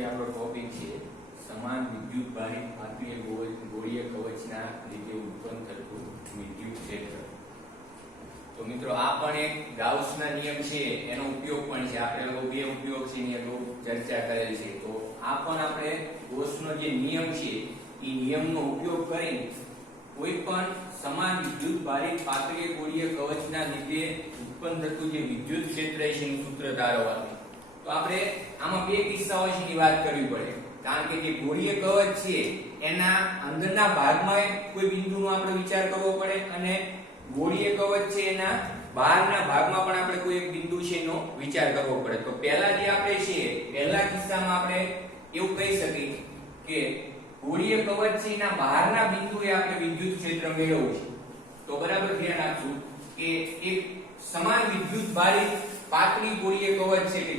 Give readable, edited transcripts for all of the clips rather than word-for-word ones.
જે આપણો ટોપિક છે સમાન વિદ્યુત ભારિત પાતળીય ગોળીય કવચના લીધે ઉત્પન્ન થતું વિદ્યુત ક્ષેત્ર. તો મિત્રો આ પણ એક ગાઉસના નિયમ છે, એનો ઉપયોગ પણ છે. આપણે લોકો બે ઉપયોગ છે એની અગાઉ ચર્ચા કરેલી છે. તો આ પણ આપણે ગૌસનો જે નિયમ છે એ નિયમનો ઉપયોગ કરીને કોઈ પણ સમાન વિદ્યુત ભારિત પાતળીય ગોળીય કવચના લીધે ઉત્પન્ન થતું જે વિદ્યુત ક્ષેત્ર છે એનું સૂત્ર તારવવાનું. તો આપણે આમાં બે કિસ્સાઓ છે એની વાત કરવી પડે, કારણ કે જે ગોળીય કવચ છે એના અંદરના ભાગમાં કોઈ બિંદુનો આપણે વિચાર કરવો પડે અને ગોળીય કવચ છે એના બહારના ભાગમાં પણ આપણે કોઈ એક બિંદુ છે એનો વિચાર કરવો પડે. તો પહેલા જે આપણે છે પહેલા કિસ્સામાં આપણે એવું કહી શકીએ કે ગોળીય કવચ છે એના બહારના બિંદુએ આપણે વિદ્યુત ક્ષેત્ર મેળવવું છે. તો બરાબર ધ્યાન આપજો કે એક સમાન વિદ્યુત ભારિત પાતળી ગોળીય કવચ છે કે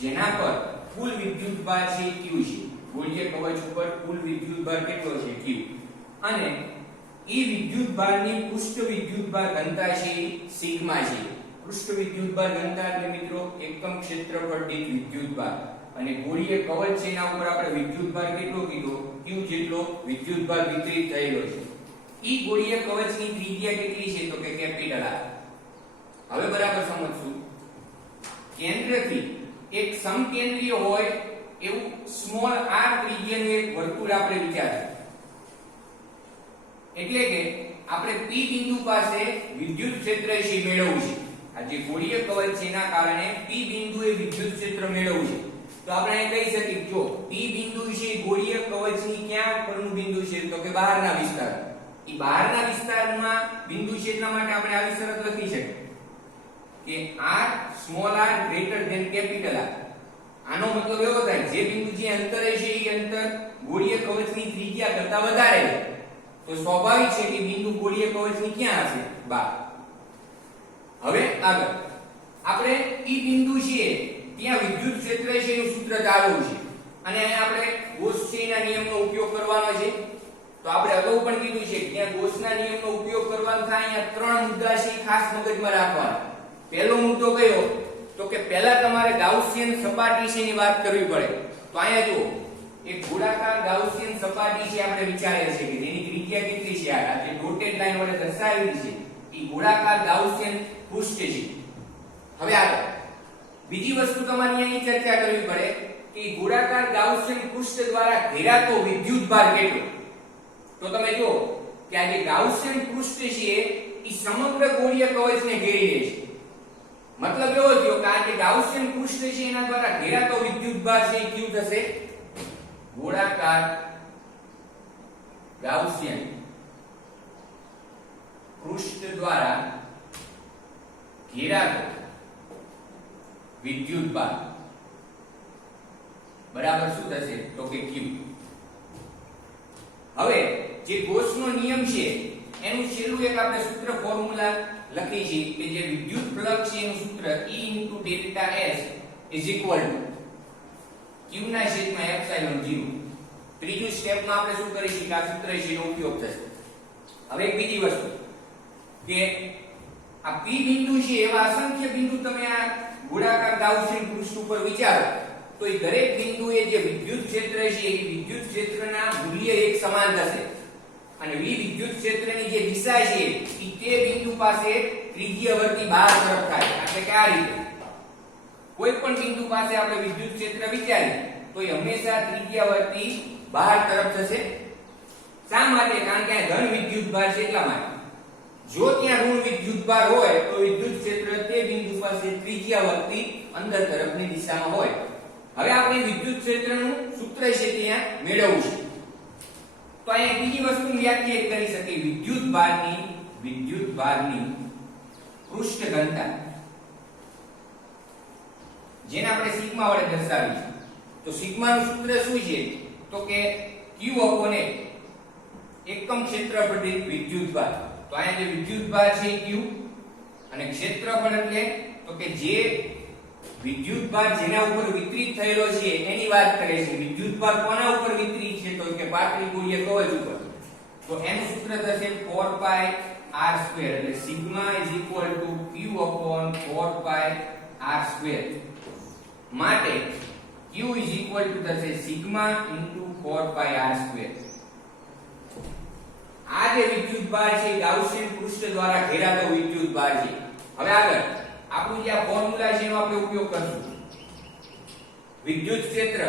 જેના પર કુલ વિદ્યુત ભાર છે Q છે. ગોળીય કવચ ઉપર કુલ વિદ્યુત ભાર કેટલો છે Q, અને એ વિદ્યુત ભારની પૃષ્ઠ વિદ્યુત ભાર ઘનતા છે સિગ્મા છે. પૃષ્ઠ વિદ્યુત ભાર ઘનતા એટલે મિત્રો એકમ ક્ષેત્રફળ દીઠ વિદ્યુત ભાર, અને ગોળીય કવચ છે એના ઉપર આપણે વિદ્યુત ભાર કેટલો કીધો Q જેટલો વિદ્યુત ભાર વિતરિત થયેલો છે. ઈ ગોળીય કવચની ત્રિજ્યા કેટલી છે તો કે કેપિટલ R. હવે બરાબર સમજશું. કેન્દ્રથી એક સમકેન્દ્રીય હોય એવું સ્મોલ r ત્રિજ્યાનું એક વર્તુળ આપણે વિચારીએ. એટલે કે આપણે P બિંદુ પાસે વિદ્યુત ક્ષેત્ર છે મેળવવું છે. આ જે ગોળીય કવચ છે એના કારણે P બિંદુએ વિદ્યુત ક્ષેત્ર મેળવવું છે. તો આપણે કહી શકીએ જો P બિંદુ છે ગોળીય કવચની ક્યાં પરનું બિંદુ છે તો કે બહારના વિસ્તાર. ઈ બહારના વિસ્તારમાં બિંદુ છે એટલા માટે આપણે આવી શરત લખી શકીએ કે r small r greater than capital R. આનો મતલબ એવો થાય જે બિંદુ જે અંતરે છે એ અંતર ગોળીય કવચની ત્રિજ્યા કરતા વધારે છે. તો સ્વાભાવિક છે કે બિંદુ ગોળીય કવચની ક્યાં હશે બહાર. હવે આગળ આપણે ઈ બિંદુ છે ત્યાં વિદ્યુત ક્ષેત્ર છે એનું સૂત્ર તારવવું છે, અને અહીંયા આપણે ગૌસના નિયમનો ઉપયોગ કરવાનો છે. તો આપણે અગાઉ પણ કીધું છે કે ત્યાં ગૌસના નિયમનો ઉપયોગ કરવાનો થાય. અહીંયા ત્રણ મુદ્દા છે ખાસ મગજમાં રાખવાના. પહેલો મુદ્દો કયો તો કે પહેલા તમારે ગાઉસિયન સપાટી છે એની વાત કરવી પડે. તો અહીંયા જુઓ એક ગોળાકાર ગાઉસિયન સપાટી છે આપણે વિચારેલ છે કે જેની ત્રિજ્યા કેટલી છે, આ જે ડોટેડ લાઈન વડે દર્શાવેલી છે એ ગોળાકાર ગાઉસિયન પૃષ્ઠ છે. હવે આગળ બીજી વસ્તુ તમારે અહીંની ચર્ચા કરવી પડે કે ગોળાકાર ગાઉસિયન પૃષ્ઠ દ્વારા ઘેરાતો વિદ્યુત ભાર કેટલો. તો તમે જુઓ કે આ જે ગાઉસિયન પૃષ્ઠ છે એ સમગ્ર ગોળીય કવચને ઘેરી લે છે. મતલબ એવો થયો કે આ જે ગાઉસિયન પૃષ્ઠ છે એના દ્વારા ઘેરાતો વિદ્યુત ભાર છે Q થશે. ગોળાકાર ગાઉસિયન પૃષ્ઠ દ્વારા ઘેરાતો વિદ્યુત ભાર બરાબર શું થશે તો કે Q. હવે જે ગૌસનો નિયમ છે એનું છેલ્લું એક આપણે સૂત્ર ફોર્મ્યુલા લખી છે કે જે વિદ્યુત ફ્લક્સ છે એનું સૂત્ર E ∆S Q ના છેદમાં એપ્સિલોન 0. ત્રીજું સ્ટેપમાં આપણે શું કરીશું કે આ સૂત્ર છે એનો ઉપયોગ થશે. હવે એક બીજી વસ્તુ કે આ P બિંદુ છે એવા અસંખ્ય બિંદુ તમે આ ગોળાકાર ગાઉસિયન પૃષ્ઠ ઉપર વિચારો તો એ દરેક બિંદુએ જે વિદ્યુત ક્ષેત્ર છે એ વિદ્યુત ક્ષેત્રના મૂલ્ય એક સમાન થશે, અને વિદ્યુત ક્ષેત્રની જે દિશા છે એ તે બિંદુ પાસે ત્રિજ્યાવર્તી બહાર તરફ થાય. એટલે કે આ રીતે કોઈ પણ બિંદુ પાસે આપણે વિદ્યુત ક્ષેત્ર વિચારીએ તો એ હંમેશા ત્રિજ્યાવર્તી બહાર તરફ થશે. શા માટે? કારણ કે આ ધન વિદ્યુત ભાર છે એટલા માટે. જો ત્યાં ઋણ વિદ્યુત ભાર હોય તો વિદ્યુત ક્ષેત્ર તે બિંદુ પાસે ત્રિજ્યાવર્તી અંદર તરફની દિશામાં હોય. હવે આપણે વિદ્યુત ક્ષેત્રનું સૂત્ર છે ત્યાં મેળવવું છે. તો અહીંયા બીજી વસ્તુ વ્યાખ્યાયિત કરી શકીએ વિદ્યુત ભારની પૃષ્ઠ ઘનતા, જેને આપણે સિગ્મા વડે દર્શાવી છે. તો સિગ્માનું સૂત્ર શું છે તો કે Q / એકમ ક્ષેત્રફળ દીઠ વિદ્યુત ભાર. તો અહીંયા જે વિદ્યુત ભાર છે Q અને ક્ષેત્રફળ એટલે તો કે જે વિદ્યુત ભાર જેના ઉપર વિતરિત થયેલો છે એની વાત કરે છે. વિદ્યુત ભાર કોના ઉપર વિતરિત છે તો કે પાતળી ગોળીય કવચ ઉપર. તો એનું સૂત્ર થશે 4πr², એટલે સિગ્મા Q / 4πr². માટે Q is equal to થશે sigma into 4 pi r square. આ જે વિદ્યુત ભાર છે એ ગાઉસિયન પૃષ્ઠ દ્વારા ઘેરાતો વિદ્યુત ભાર છે. હવે આગળ આપણું જે આ ફોર્મ્યુલા છે એનો આપણે ઉપયોગ કરશું. વિદ્યુત ક્ષેત્ર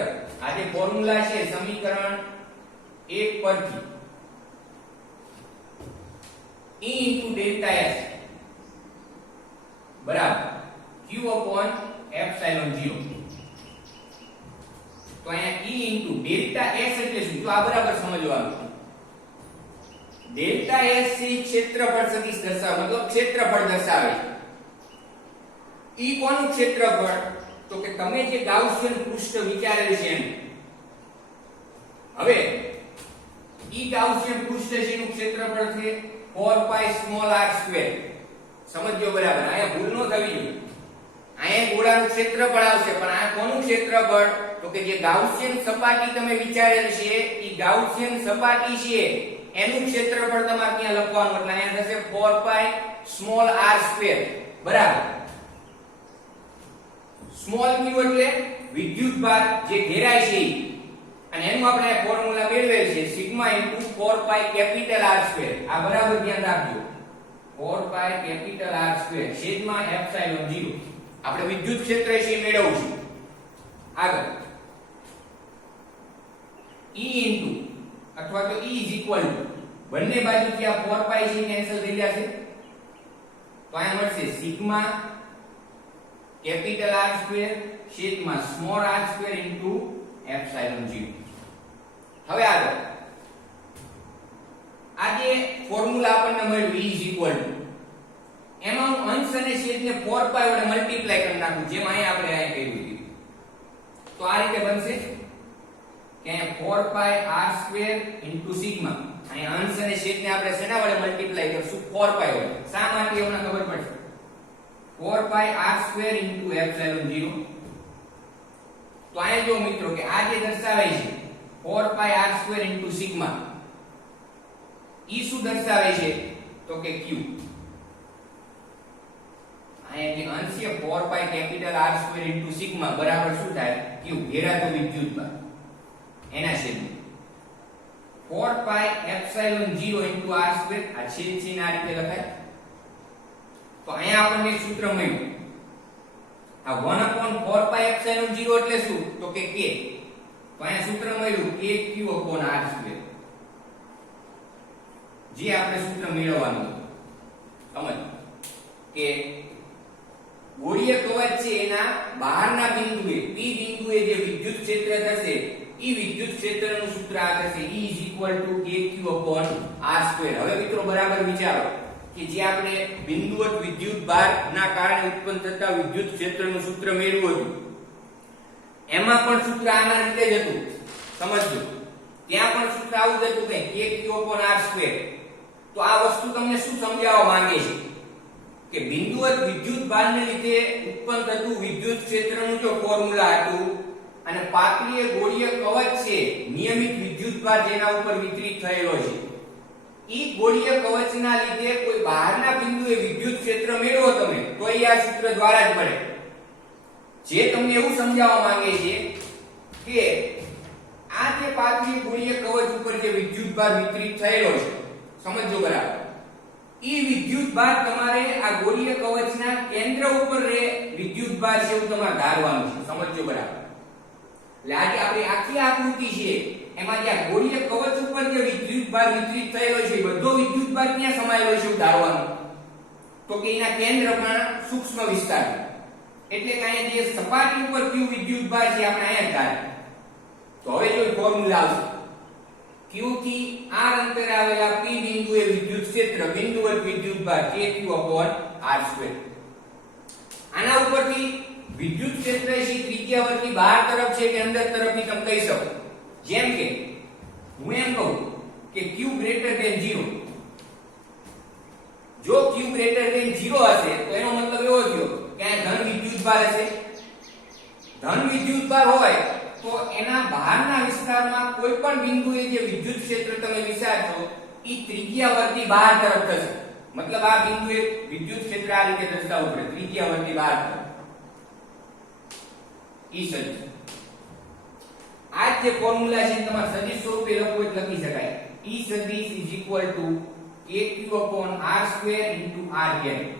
આ જે ફોર્મ્યુલા છે સમીકરણ 1 પરથી E into delta S બરાબર Q upon epsilon 0. તો અહીંયા E into delta S એટલે શું? તો આ બરાબર સમજવાનું. ડેલ્ટા S છે ક્ષેત્રફળ સદિશ દર્શાવે મતલબ ક્ષેત્રફળ દર્શાવે છે. E કોનું ક્ષેત્રફળ? તો કે તમે જે ગાઉસિયન પૃષ્ઠ વિચારેલ છે એનું. હવે E ગાઉસિયન પૃષ્ઠ છે એનું ક્ષેત્રફળ છે 4 pi small r square. સમજજો બરાબર. અહીંયા ભૂલ ન થવી જોઈએ. અહીંયા ગોળાનું ક્ષેત્રફળ આવશે પણ આ કોનું ક્ષેત્રફળ? તો કે જે ગાઉસિયન સપાટી તમે વિચારેલ છે એ ગાઉસિયન સપાટી છે એનું ક્ષેત્રફળ તમારે ત્યાં લખવાનું એટલે અહીંયા થશે 4 pi small r square બરાબર. સ્મોલ q એટલે વિદ્યુત ભાર જે ઘેરાય છે અને એનું આપણે ફોર્મ્યુલા મેળવેલ છે sigma * 4 pi capital r square. આ બરાબર ધ્યાન રાખજો. 4 pi કેપિટલ r square છેદમાં એપ્સિલોન 0. આપણે વિદ્યુત ક્ષેત્ર છે મેળવવું છે. આગળ E into અથવા તો E is equal to બંને બાજુથી આ 4 pi છે કેન્સલ થઈ જશે તો અહીંયા મળશે સિગ્મા કેપિટલ R સ્ક્વેર છેદમાં small r square into epsilon 0. હવે આગળ આ જે ફોર્મ્યુલા આપણને મળ્યું E is equal to એમાં હું અંશ અને છેદને 4 pi વડે મલ્ટીપ્લાય કરી નાખું જેમ અહીંયા આપણે અહીં કર્યું હતું. તો આ રીતે બનશે કે 4 pi r square into sigma. અહીંયા અંશ અને છેદને આપણે શેના વડે મલ્ટીપ્લાય કરશું? 4 pi વડે. શા માટે એમને ખબર પડશે? 4 pi r square into epsilon 0. તો અહીંયા જો મિત્રો કે આ જે દર્શાવે છે 4 pi r square into sigma E શું દર્શાવે છે? તો કે q. અહીંયા જે અંશ છે 4 pi capital r square into sigma બરાબર શું થાય? q ઘેરાતો વિદ્યુત ભાર એના છેદમાં 4 pi epsilon 0 into r square. આ છેદ છે આ રીતે લખાય. તો અહીંયા આપણને એક સૂત્ર મળ્યું. આ 1/4 pi એપ્સિલોન 0 એટલે શું? તો કે k. તો અહીંયા સૂત્ર મળ્યું kq/r સ્ક્વેર. જે આપણે સૂત્ર મેળવવાનું સમજ કે ગોળીય કવચ છે એના બહારના બિંદુએ p બિંદુએ જે વિદ્યુત ક્ષેત્ર થશે ઈ વિદ્યુત ક્ષેત્રનું સૂત્ર આ થશે E is equal to kq/r square. હવે મિત્રો બરાબર વિચારો કે જે આપણે બિંદુવત વિદ્યુત ભારના કારણે ઉત્પન્ન થતા વિદ્યુત ક્ષેત્રનું સૂત્ર મેળવ્યું હતું એમાં પણ સૂત્ર આના રીતે જ હતું. સમજજો ત્યાં પણ સૂત્ર આવું જ હતું કે kq/r સ્ક્વેર. તો આ વસ્તુ તમને શું સમજાવવા માંગે છે કે બિંદુવત વિદ્યુત ભારને લીધે ઉત્પન્ન થતું વિદ્યુત ક્ષેત્રનું જો ફોર્મ્યુલા હતું અને પાતળીય ગોળીય કવચ છે નિયમિત વિદ્યુત ભાર જેના ઉપર વિતરિત થયેલો છે ઈ ગોળીય કવચના લીધે કોઈ બહારના બિંદુએ વિદ્યુત ક્ષેત્ર મેળવો તમે તો આ સૂત્ર દ્વારા જ મળે. જે તમને એવું સમજાવવા માંગે છે કે આ જે પાતળીય ગોળીય કવચ ઉપર જે વિદ્યુત ભાર વિતરિત થયેલો છે સમજો બરાબર ઈ વિદ્યુત ભાર તમારે આ ગોળીય કવચના કેન્દ્ર ઉપર રે વિદ્યુત ભાર છે એવું તમારે ધારવાનું છે. સમજો બરાબર. એટલે આજે આપણી આખી આકૃતિ છે એમાં જે ગોળીય કવચ ઉપર જે વિદ્યુત ભાર વિતરિત થયેલો છે બધો વિદ્યુત ભાર ક્યાં સમાયેલો છે એવું ધારવાનું. તો કે એના કેન્દ્રમાં સૂક્ષ્મ વિસ્તાર એટલે કે અહીંયા જે સપાટી ઉપર q વિદ્યુત ભાર છે આપણે અહીંયા ધારીએ. તો હવે જો ફોર્મ્યુલા આવશે q થી r અંતરે આવેલા p બિંદુએ વિદ્યુત ક્ષેત્ર બિંદુવત વિદ્યુત ભાર kq/r². આના ઉપરથી વિદ્યુત ક્ષેત્ર છે ત્રિજ્યાવર્તી બહાર તરફ છે કે અંદર તરફની તમે કહી શકો. જેમ કે હું એમ કહું કે q greater than 0. જો q greater than 0 હશે તો એનો મતલબ એવો થયો કે આ ધન વિદ્યુત ભાર હશે. ધન વિદ્યુત ભાર હોય તો એના બહારના વિસ્તારમાં કોઈ પણ બિંદુએ જે વિદ્યુત ક્ષેત્ર તમે વિચારશો ઈ ત્રિજ્યાવર્તી બહાર તરફ થશે. મતલબ આ બિંદુએ વિદ્યુત ક્ષેત્ર આ રીતે દર્શાવવું પડે ત્રિજ્યાવર્તી બહાર તરફ ઈ સદી. આ જે ફોર્મ્યુલા છે તમારે સદિશ સ્વરૂપે લખવું હોય લખી શકાય E સદિશ KQ/r² r કેરેટ,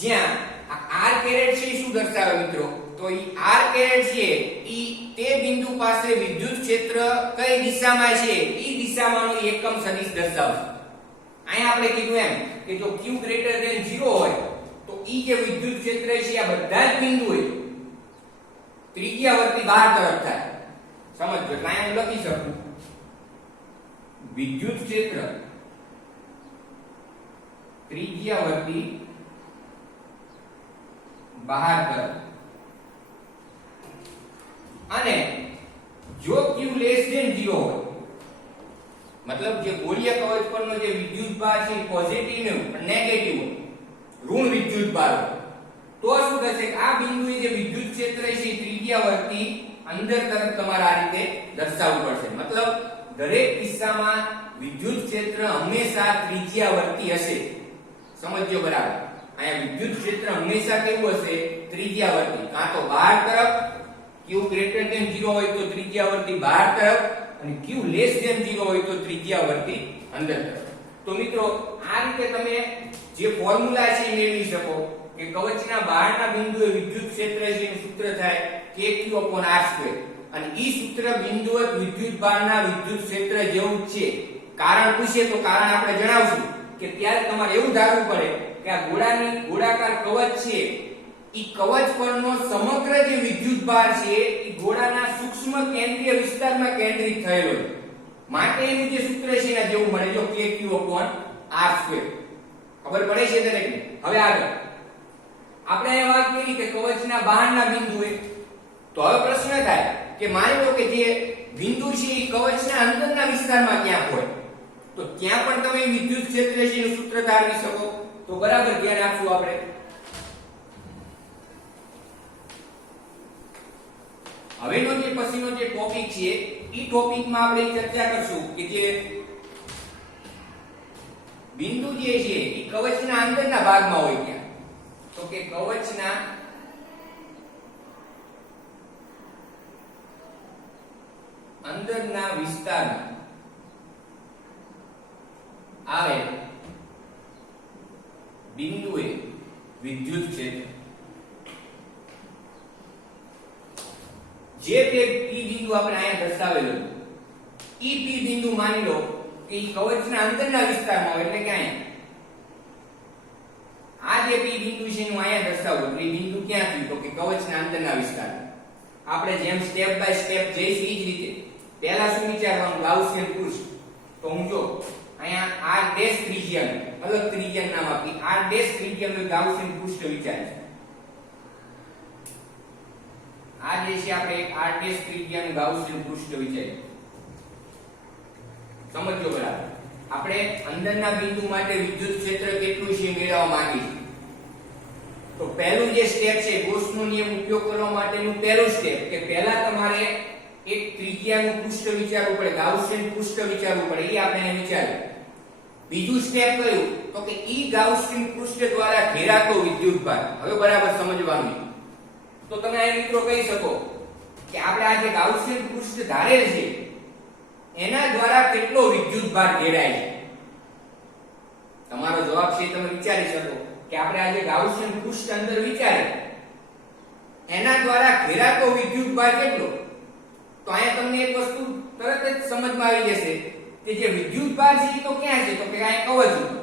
જ્યાં આ r કેરેટ છે શું દર્શાવે મિત્રો? તો ઈ r કેરેટ છે ઈ તે બિંદુ પાસે વિદ્યુત ક્ષેત્ર કઈ દિશામાં છે ઈ દિશામાંનો એકમ સદિશ દર્શાવશે. અહીંયા આપણે કીધું એમ કે જો q > 0 હોય તો ઈ જે વિદ્યુત ક્ષેત્ર છે આ બધા જ બિંદુએ ત્રિજ્યાવર્તી બહાર તરફ થાય. સમજો એટલે અહીંયા હું લખી શકું વિદ્યુત ક્ષેત્ર ત્રિજ્યાવર્તી બહાર તરફ, અને જો q < 0 હોય મતલબ જે ગોળીય કવચ પરનો જે વિદ્યુત ભાર છે પોઝિટિવ ને નેગેટિવ ઋણ વિદ્યુત ભાર તો શું થશે કે આ બિંદુએ જે વિદ્યુત ક્ષેત્ર છે ત્રિજ્યાવર્તી અંદર તરફ તમારે આ રીતે દર્શાવવું પડશે. મતલબ દરેક કિસ્સામાં વિદ્યુત ક્ષેત્ર હંમેશા ત્રિજ્યાવર્તી હશે. સમજજો બરાબર? અહીંયા વિદ્યુત ક્ષેત્ર હંમેશા કેવું હશે? ત્રિજ્યાવર્તી. કાં તો બહાર તરફ q > 0 હોય તો ત્રિજ્યાવર્તી બહાર તરફ, અને q < 0 હોય તો ત્રિજ્યાવર્તી અંદર તરફ. તો મિત્રો આ રીતે તમે જે ફોર્મ્યુલા છે એ મેળવી શકો કે કવચના બહારના બિંદુએ વિદ્યુત ક્ષેત્ર છે એનું સૂત્ર થાય KQ/r², અને ઈ સૂત્ર બિંદુવત વિદ્યુત ભારના વિદ્યુત ક્ષેત્ર જેવું જ છે. કારણ પૂછે તો કારણ આપણે જણાવશું કે ત્યારે તમારે એવું ધારવું પડે કે આ ગોળાકાર કવચ છે ઈ કવચ પરનો સમગ્ર જે વિદ્યુત ભાર છે ઈ ગોળાના સૂક્ષ્મ કેન્દ્રીય વિસ્તારમાં કેન્દ્રિત થયેલો છે. માટે એનું જે સૂત્ર છે એના જેવું મળે જો KQ/r². ખબર પડે છે દરેકને? હવે આગળ આપણે એ વાત કરી કે કવચના બહારના બિંદુએ, તો હવે પ્રશ્ન થાય કે માની લો કે જે બિંદુ છે એ કવચના અંદરના વિસ્તારમાં ક્યાંક હોય તો ત્યાં પણ તમે વિદ્યુત ક્ષેત્ર છે એનું સૂત્ર ધારી શકો. તો બરાબર ધ્યાન આપશું આપણે. હવેનો જે પછીનો જે ટોપિક છે ઈ ટોપિકમાં આપણે ચર્ચા કરશું કે જે બિંદુ જે છે ઈ કવચના અંદરના ભાગમાં હોય ત્યાં, તો કે કવચના અંદરના વિસ્તારમાં આવે બિંદુએ વિદ્યુત ક્ષેત્ર જે તે P બિંદુ આપણે અહીંયા દર્શાવેલું ઈ P બિંદુ માની લો કે ઈ કવચના અંદરના વિસ્તારમાં હોય એટલે કે અહીંયા આ જે P બિંદુ છે એનું અહીંયા દર્શાવું તો એ બિંદુ ક્યાં થયું? તો કે કવચના અંદરના વિસ્તારમાં. આપણે જેમ સ્ટેપ બાય સ્ટેપ જઈશું એ જ રીતે પહેલા શું વિચારવાનું? ગાઉસિયન પૃષ્ઠ. તો હું જો અહીંયા r ડેશ ત્રિજ્યાનું અલગ ત્રિજ્યા નામ આપી r ડેશ ત્રિજ્યાનું ગાઉસિયન પૃષ્ઠ વિચારીશું. આ જે છે આપણે એક r ડેશ ત્રિજ્યાનું ગાઉસિયન પૃષ્ઠ વિચારીશું. સમજો બરાબર? આપણે અંદરના બિંદુ માટે વિદ્યુત ક્ષેત્ર કેટલું છે મેળવવા માંગીએ છીએ. તો પહેલું જે સ્ટેપ છે ગૌસનો નિયમ ઉપયોગ કરવા માટેનું પહેલું સ્ટેપ કે પહેલા તમારે એક ત્રિજ્યાનું પૃષ્ઠ વિચારવું પડે, ગાઉસિયન પૃષ્ઠ વિચારવું પડે. એ આપણે વિચાર્યું. બીજું સ્ટેપ કયું? તો કે ઈ ગાઉસિયન પૃષ્ઠ દ્વારા ઘેરાતો વિદ્યુત ભાર. હવે બરાબર સમજવાનું. તો તમે આ મિત્રો કહી શકો કે આપણે આ જે ગાઉસિયન પૃષ્ઠ ધારેલ છે એના દ્વારા કેટલો વિદ્યુત ભાર ઘેરાય છે. તમારો જવાબ છે તમે વિચારી શકો કે આપણે આ જે ગાઉસિયન પૃષ્ઠ અંદર વિચારે એના દ્વારા ઘેરાતો વિદ્યુત ભાર કેટલો. તો અહીંયા તમને એક વસ્તુ તરત જ સમજમાં આવી જશે કે જે વિદ્યુત ભાર છે એ તો ક્યાં છે? તો કે આ કવચ ઉપર,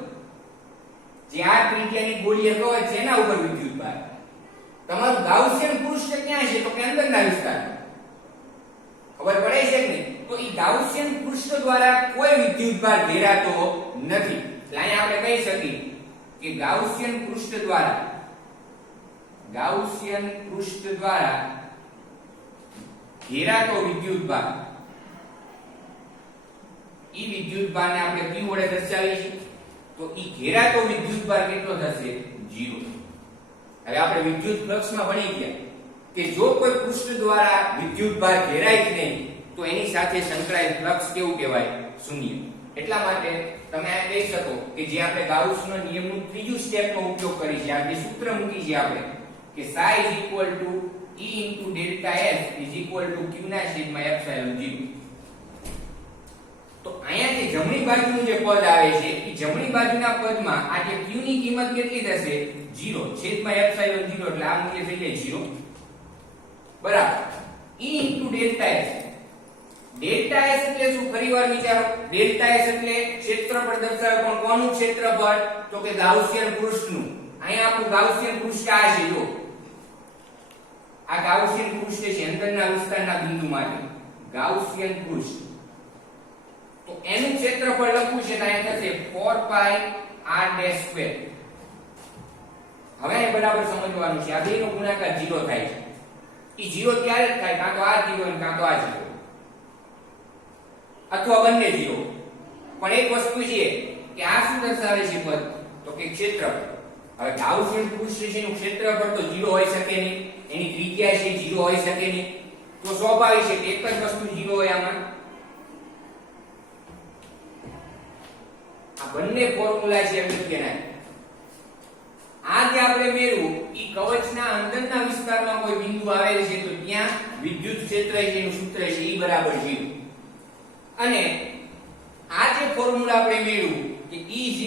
જે આ ત્રિજ્યાની ગોળીય કવચ છે એના ઉપર વિદ્યુત ભાર. તમારું ગાઉસિયન પૃષ્ઠ ક્યાં છે? તો કે અંદરના વિસ્તારમાં. ખબર પડે છે કે નહીં? તો ઈ ગાઉસિયન પૃષ્ઠ દ્વારા કોઈ વિદ્યુત ભાર ઘેરાતો નથી. એટલે અહીંયા આપણે કહી શકીએ કે ગાઉસિયન પૃષ્ઠ દ્વારા ઘેરાતો વિદ્યુત ભાર, ઈ વિદ્યુત ભારને આપણે q વડે દર્શાવીએ છીએ. તો ઈ ઘેરાતો વિદ્યુત ભાર કેટલો થશે? 0. હવે આપણે વિદ્યુત ફ્લક્સમાં ભણી ગયા કે જો કોઈ પૃષ્ઠ દ્વારા વિદ્યુત ભાર ઘેરાય જ નહીં તો એની સાથે સંકળાયેલ ફ્લક્સ કેવું કહેવાય? શૂન્ય. એટલા માટે તમે આ કહી શકો કે જે આપણે ગાઉસનો નિયમનું ત્રીજું સ્ટેપનો ઉપયોગ કરી છે, આ જે સૂત્ર મૂકી છે આપણે કે psi = E into delta S is equal to Q ના છેદમાં એપ્સિલોન 0. તો અહીંયા જે જમણી બાજુનું જે પદ આવે છે એ જમણી બાજુના પદમાં આ જે Q ની કિંમત કેટલી થશે 0 છેદમાં એપ્સિલોન 0 એટલે આ મૂલ્ય થઈ જાય 0 બરાબર. E into delta S, delta S એટલે શું ફરીવાર વિચારો. ડેલ્ટા S એટલે ક્ષેત્રફળ દર્શાવે પણ કોનું ક્ષેત્રફળ તો કે ગાઉસિયન પૃષ્ઠનું. અહીંયા આપણું ગાઉસિયન પૃષ્ઠ આ છે જો આ ગાઉસિયન પૃષ્ઠ છે અંદરના વિસ્તારના બિંદુ માટે ગાઉસિયન પૃષ્ઠ. તો એનું ક્ષેત્રફળ લખવું છે તો અહીંયા થશે 4 પાઈ r ડેશ સ્ક્વેર. હવે અહીં બરાબર સમજવાનું છે આ બેનો ગુણાકાર 0 થાય છે. ઈ 0 ત્યારે જ થાય કાં તો આ 0 અને કાં તો આ 0 અથવા બંને 0. પણ એક વસ્તુ છે કે આ શું દર્શાવે છે પદ તો કે ક્ષેત્રફળ. હવે ગાઉસિયન પૃષ્ઠ છે નું ક્ષેત્રફળ તો 0 હોઈ શકે નહીં, એની ત્રિજ્યા છે 0 હોઈ શકે નહીં. તો સ્વાભાવિક છે કે એક જ વસ્તુ 0 હોય આમાં. આ બંને ફોર્મ્યુલા છે અગત્યના. આ જે આપણે મેળવ્યું ઈ કવચના અંદરના વિસ્તારમાં કોઈ બિંદુ આવેલ છે તો ત્યાં વિદ્યુત ક્ષેત્ર છે એનું સૂત્ર છે E બરાબર 0. અને આ જે ફોર્મ્યુલા આપણે મેળવ્યું કે E =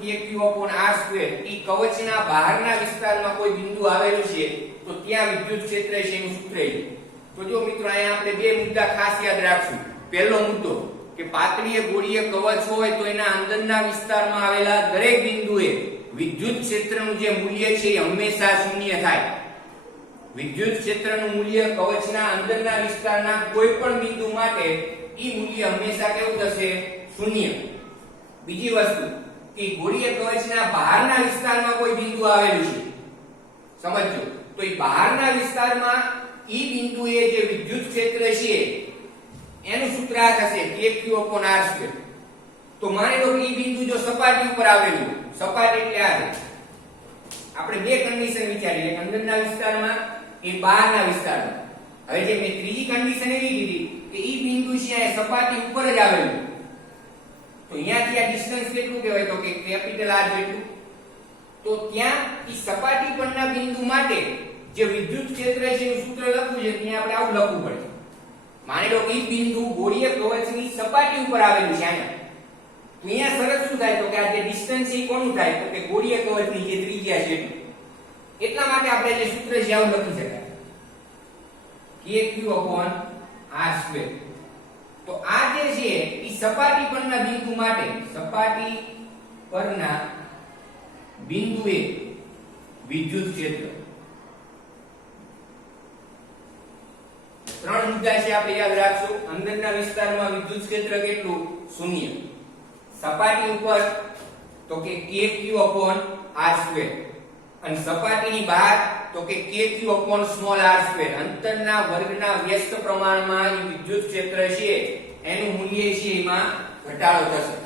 kq/r² ઈ કવચના બહારના વિસ્તારમાં કોઈ બિંદુ આવેલું છે તો ત્યાં વિદ્યુત ક્ષેત્ર છે એનું સૂત્ર છે. તો જો મિત્રો અહીંયા આપણે બે મુદ્દા ખાસ યાદ રાખશું. પહેલો મુદ્દો કે પાતળીય ગોળીય કવચ હોય તો એના અંદરના વિસ્તારમાં આવેલા દરેક બિંદુએ વિદ્યુત ક્ષેત્રનું જે મૂલ્ય છે એ હંમેશા શૂન્ય થાય. વિદ્યુત ક્ષેત્રનું મૂલ્ય કવચના અંદરના વિસ્તારના કોઈ પણ બિંદુ માટે ઈ મૂલ્ય હંમેશા કેવું થશે શૂન્ય. બીજી વસ્તુ કે ગોળીય કવચના બહારના વિસ્તારમાં કોઈ બિંદુ આવેલું છે સમજો તો એ બહારના વિસ્તારમાં ઈ બિંદુએ જે વિદ્યુત ક્ષેત્ર છે એનું સૂત્ર આ થશે kq/r². તો માની લો કે ઈ બિંદુ જો સપાટી ઉપર આવેલું સપાટી એટલે આ છે. આપણે બે કન્ડિશન વિચારીએ એક અંદરના વિસ્તારમાં એક બહારના વિસ્તારમાં. હવે જે મેં ત્રીજી કન્ડિશન એવી કીધી કે ઈ બિંદુ છે આ સપાટી ઉપર જ આવેલું તો અહીંયાથી આ ડિસ્ટન્સ કેટલું કહેવાય તો કે કેપિટલ R જેટલું. તો ત્યાં ઈ સપાટી પરના બિંદુ માટે જે વિદ્યુત ક્ષેત્ર છે એનું સૂત્ર લખવું છે ત્યાં આપણે આવું લખવું પડે. માની લો કે ઈ બિંદુ ગોળીય કવચની સપાટી ઉપર આવેલું છે અહીંયા. તો અહીંયા શરત શું થાય તો કે આ જે ડિસ્ટન્સ છે કોનું થાય તો કે ગોળીય કવચની જે ત્રિજ્યા છે એટલા માટે આપણે જે સૂત્ર છે આવું લખી શકાય kq/r². તો આ જે છે ઈ સપાટી પરના બિંદુ માટે સપાટી પરના બિંદુએ વિદ્યુત ક્ષેત્ર. ત્રણ મુદ્દા છે આપણે યાદ રાખશું. અંદરના વિસ્તારમાં વિદ્યુત ક્ષેત્ર કેટલું શૂન્ય. સપાટી ઉપર તો કે kq/r². અને સપાટીની બહાર તો કે kq/r². અંતરના વર્ગના વ્યસ્ત પ્રમાણમાં વિદ્યુત ક્ષેત્ર છે એનું મૂલ્ય છે એમાં ઘટાડો થશે.